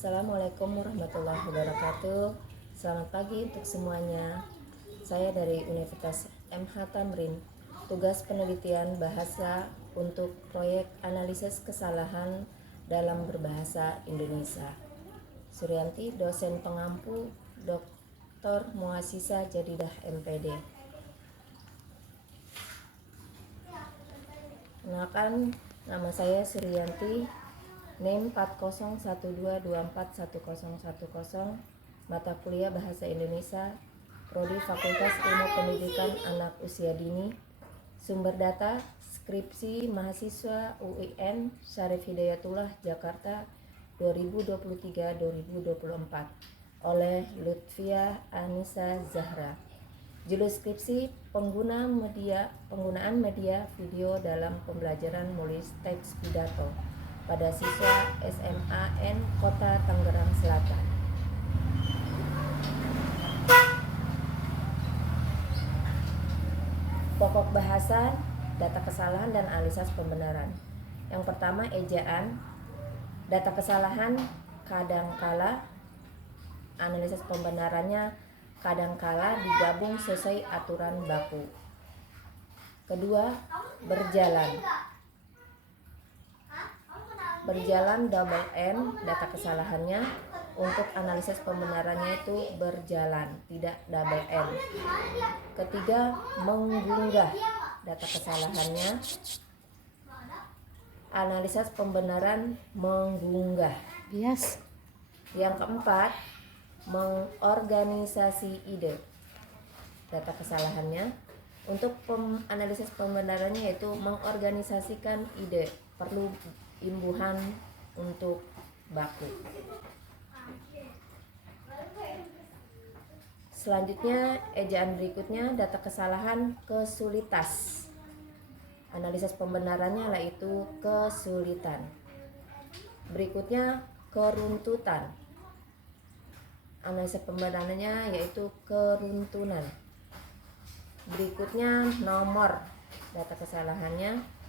Assalamualaikum warahmatullahi wabarakatuh. Selamat pagi untuk semuanya. Saya dari Universitas MH Tamrin. Tugas penelitian bahasa untuk proyek analisis kesalahan dalam berbahasa Indonesia. Suryanti, dosen pengampu, Dr. Muasisa Jadidah MPD. Kenalkan, nama saya Suryanti. NIM 4012241010, mata kuliah Bahasa Indonesia, Prodi Fakultas Ilmu Pendidikan Anak Usia Dini, sumber data skripsi mahasiswa UIN Syarif Hidayatullah Jakarta 2023-2024 oleh Lutfia Anissa Zahra. Judul skripsi penggunaan media video dalam pembelajaran menulis teks pidato pada siswa SMAN Kota Tangerang Selatan. Pokok bahasan, data kesalahan dan analisis pembenaran. Yang pertama, ejaan. Data kesalahan kadangkala, analisis pembenarannya kadangkala digabung sesuai aturan baku. Kedua, berjalan. Berjalan double N, data kesalahannya. Untuk analisis pembenarannya itu berjalan, tidak double N. Ketiga, mengunggah, data kesalahannya. Analisis pembenaran mengunggah. Yes. Yang keempat, mengorganisasi ide, data kesalahannya. Untuk analisis pembenarannya yaitu mengorganisasikan ide, perlu imbuhan untuk baku. Selanjutnya, ejaan berikutnya, data kesalahan kesulitas. Analisis pembenarannya yaitu kesulitan. Berikutnya, keruntutan. Analisis pembenarannya yaitu keruntunan. Berikutnya, nomor, data kesalahannya.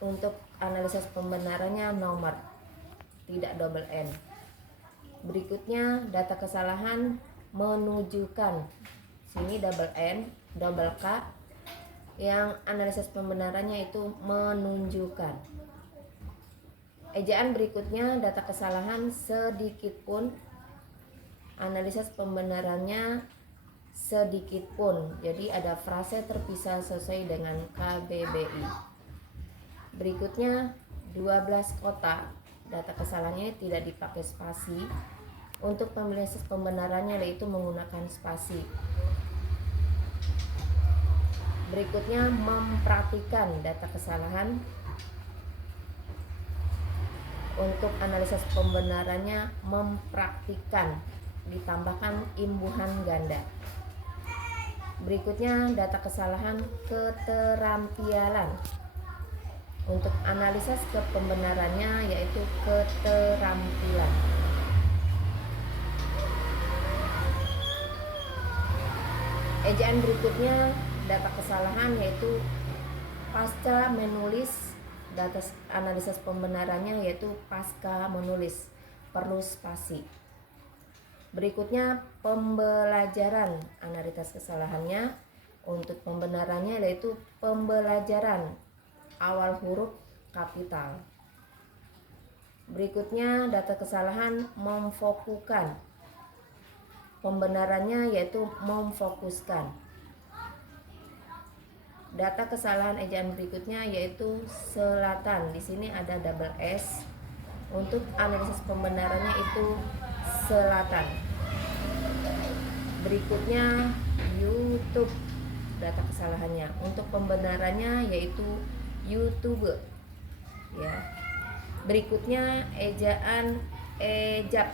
Untuk analisis pembenarannya nomor, tidak double N. Berikutnya, data kesalahan menunjukkan, sini double N, double K. Yang analisis pembenarannya itu menunjukkan. Ejaan berikutnya, data kesalahan sedikit pun, analisis pembenarannya sedikit pun. Jadi ada frase terpisah sesuai dengan KBBI. Berikutnya, 12 kota, data kesalahannya tidak dipakai spasi. Untuk analisis pembenarannya yaitu menggunakan spasi. Berikutnya, mempraktikkan, data kesalahan. Untuk analisis pembenarannya mempraktikkan, ditambahkan imbuhan ganda. Berikutnya, data kesalahan keterampilan. Untuk analisis pembenarannya yaitu keterampilan. Ejaan berikutnya, data kesalahan yaitu pasca menulis, data analisis pembenarannya yaitu pasca menulis, perlu spasi. Berikutnya, pembelajaran, analisis kesalahannya. Untuk pembenarannya yaitu pembelajaran, awal huruf kapital. Berikutnya, data kesalahan memfokuskan. Pembenarannya yaitu memfokuskan. Data kesalahan ejaan berikutnya yaitu selatan. Di sini ada double S. Untuk analisis pembenarannya itu selatan. Berikutnya, YouTube, data kesalahannya. Untuk pembenarannya yaitu YouTube. Ya. Berikutnya, ejaan ejab.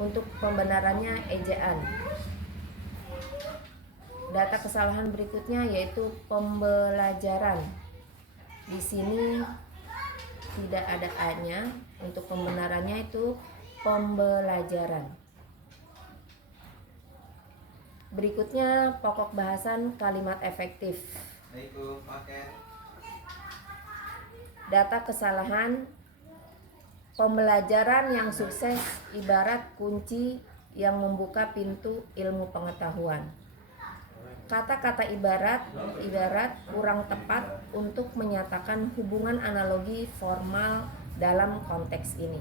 Untuk pembenarannya ejaan. Data kesalahan berikutnya yaitu pembelajaran. Di sini tidak ada A-nya. Untuk pembenarannya itu pembelajaran. Berikutnya, pokok bahasan kalimat efektif. Data kesalahan pembelajaran yang sukses ibarat kunci yang membuka pintu ilmu pengetahuan. Kata-kata ibarat kurang tepat untuk menyatakan hubungan analogi formal dalam konteks ini.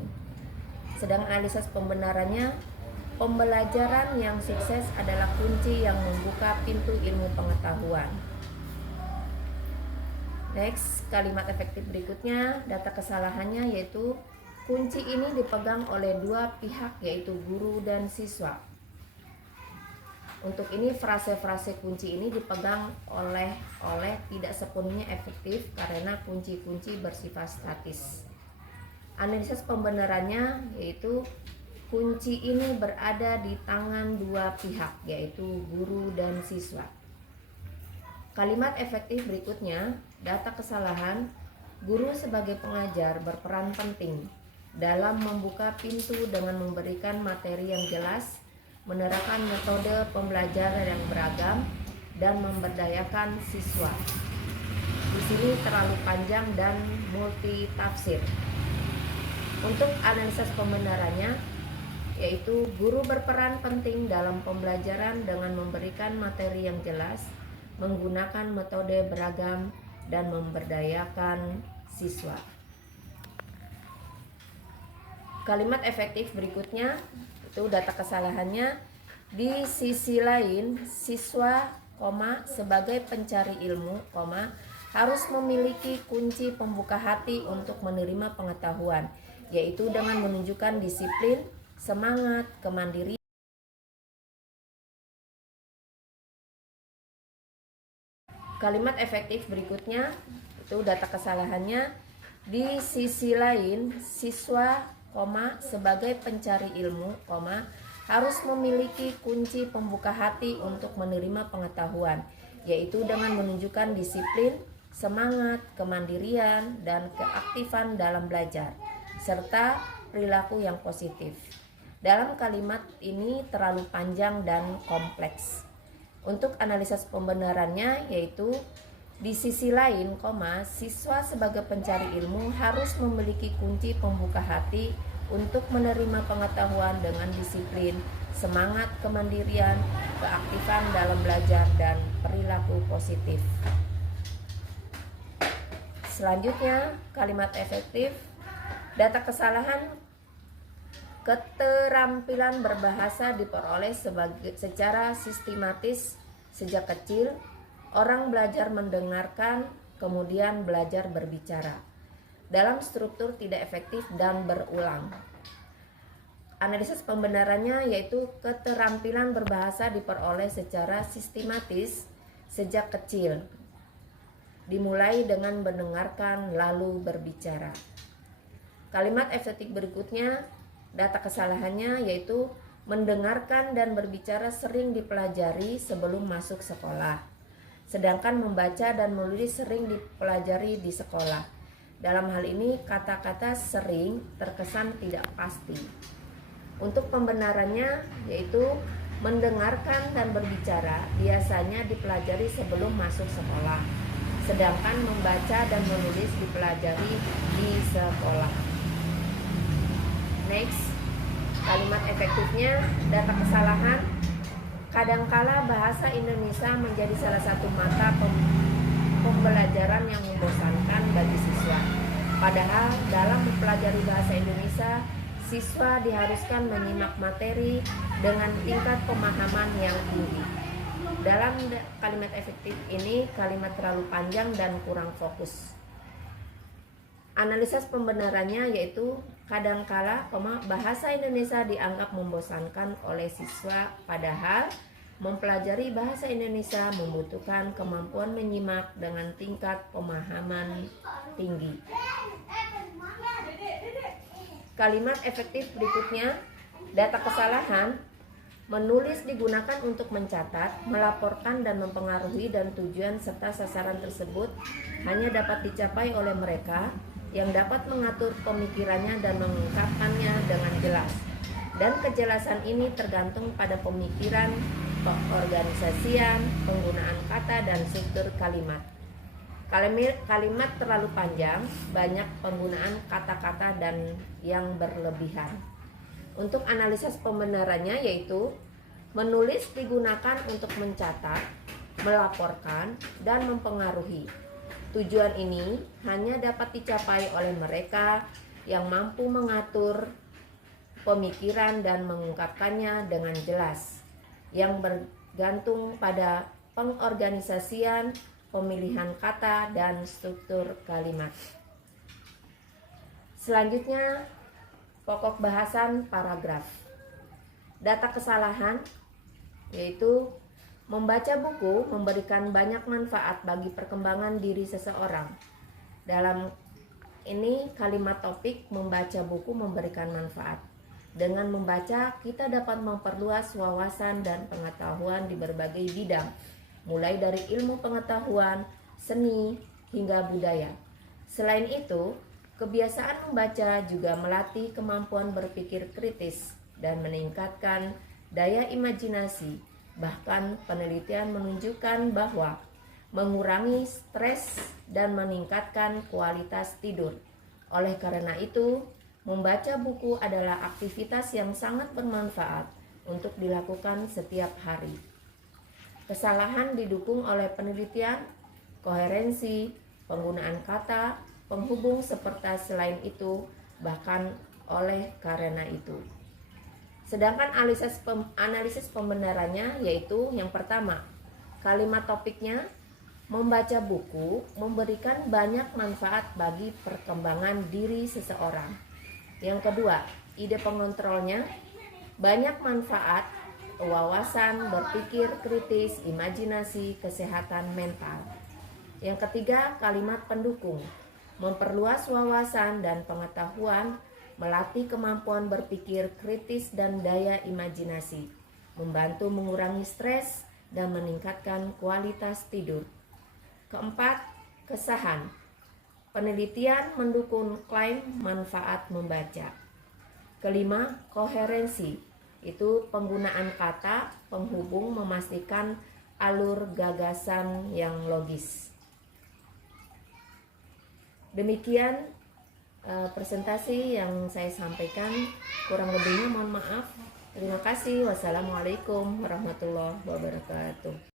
Sedang analisis pembenarannya, pembelajaran yang sukses adalah kunci yang membuka pintu ilmu pengetahuan. Next, kalimat efektif berikutnya, data kesalahannya yaitu kunci ini dipegang oleh dua pihak yaitu guru dan siswa. Untuk ini frase-frase kunci ini dipegang oleh tidak sepenuhnya efektif karena kunci-kunci bersifat statis. Analisis pembenarannya yaitu kunci ini berada di tangan dua pihak yaitu guru dan siswa. Kalimat efektif berikutnya, data kesalahan, guru sebagai pengajar berperan penting dalam membuka pintu dengan memberikan materi yang jelas, menerapkan metode pembelajaran yang beragam, dan memberdayakan siswa. Di sini terlalu panjang dan multi tafsir. Untuk analisis pembenarannya, yaitu guru berperan penting dalam pembelajaran dengan memberikan materi yang jelas, menggunakan metode beragam, dan memberdayakan siswa. Kalimat efektif berikutnya itu data kesalahannya, di sisi lain siswa, sebagai pencari ilmu, harus memiliki kunci pembuka hati untuk menerima pengetahuan, yaitu dengan menunjukkan disiplin, semangat, kemandirian. Kalimat efektif berikutnya itu data kesalahannya, di sisi lain siswa, sebagai pencari ilmu, harus memiliki kunci pembuka hati untuk menerima pengetahuan, yaitu dengan menunjukkan disiplin, semangat, kemandirian, dan keaktifan dalam belajar, serta perilaku yang positif. Dalam kalimat ini terlalu panjang dan kompleks. Untuk analisis pembenarannya yaitu di sisi lain, siswa sebagai pencari ilmu harus memiliki kunci pembuka hati untuk menerima pengetahuan dengan disiplin, semangat, kemandirian, keaktifan dalam belajar, dan perilaku positif. Selanjutnya, kalimat efektif, data kesalahan, keterampilan berbahasa diperoleh secara sistematis sejak kecil. Orang belajar mendengarkan, kemudian belajar berbicara dalam struktur tidak efektif dan berulang. Analisis pembenarannya yaitu keterampilan berbahasa diperoleh secara sistematis sejak kecil, dimulai dengan mendengarkan lalu berbicara. Kalimat efektif berikutnya, data kesalahannya yaitu mendengarkan dan berbicara sering dipelajari sebelum masuk sekolah, sedangkan membaca dan menulis sering dipelajari di sekolah. Dalam hal ini kata-kata sering terkesan tidak pasti. Untuk pembenarannya yaitu mendengarkan dan berbicara biasanya dipelajari sebelum masuk sekolah, sedangkan membaca dan menulis dipelajari di sekolah. Next, kalimat efektifnya, data kesalahan, kadangkala bahasa Indonesia menjadi salah satu mata pembelajaran yang membosankan bagi siswa. Padahal dalam mempelajari bahasa Indonesia, siswa diharuskan menyimak materi dengan tingkat pemahaman yang tinggi. Dalam kalimat efektif ini, kalimat terlalu panjang dan kurang fokus. Analisis pembenarannya yaitu kadangkala, bahasa Indonesia dianggap membosankan oleh siswa, padahal mempelajari bahasa Indonesia membutuhkan kemampuan menyimak dengan tingkat pemahaman tinggi. Kalimat efektif berikutnya, data kesalahan, menulis digunakan untuk mencatat, melaporkan, dan mempengaruhi, dan tujuan serta sasaran tersebut hanya dapat dicapai oleh mereka yang dapat mengatur pemikirannya dan mengungkapkannya dengan jelas. Dan kejelasan ini tergantung pada pemikiran, keorganisasian, penggunaan kata, dan struktur kalimat. Kalimat terlalu panjang, banyak penggunaan kata-kata dan yang berlebihan. Untuk analisis pembenarannya yaitu menulis digunakan untuk mencatat, melaporkan, dan mempengaruhi. Tujuan ini hanya dapat dicapai oleh mereka yang mampu mengatur pemikiran dan mengungkapkannya dengan jelas, yang bergantung pada pengorganisasian, pemilihan kata, dan struktur kalimat. Selanjutnya, pokok bahasan paragraf. Data kesalahan yaitu membaca buku memberikan banyak manfaat bagi perkembangan diri seseorang. Dalam ini kalimat topik membaca buku memberikan manfaat. Dengan membaca, kita dapat memperluas wawasan dan pengetahuan di berbagai bidang, mulai dari ilmu pengetahuan, seni, hingga budaya. Selain itu, kebiasaan membaca juga melatih kemampuan berpikir kritis dan meningkatkan daya imajinasi. Bahkan penelitian menunjukkan bahwa mengurangi stres dan meningkatkan kualitas tidur. Oleh karena itu, membaca buku adalah aktivitas yang sangat bermanfaat untuk dilakukan setiap hari. Kesalahan didukung oleh penelitian, koherensi, penggunaan kata, penghubung serta selain itu, bahkan oleh karena itu. Sedangkan analisis pembenarannya yaitu yang pertama, kalimat topiknya membaca buku memberikan banyak manfaat bagi perkembangan diri seseorang. Yang kedua, ide pengontrolnya banyak manfaat, wawasan, berpikir kritis, imajinasi, kesehatan mental. Yang ketiga, kalimat pendukung memperluas wawasan dan pengetahuan, melatih kemampuan berpikir kritis dan daya imajinasi, membantu mengurangi stres dan meningkatkan kualitas tidur. Keempat, kesahan. Penelitian mendukung klaim manfaat membaca. Kelima, koherensi. Itu penggunaan kata penghubung memastikan alur gagasan yang logis. Demikian presentasi yang saya sampaikan. Kurang lebihnya mohon maaf. Terima kasih. Wassalamualaikum warahmatullahi wabarakatuh.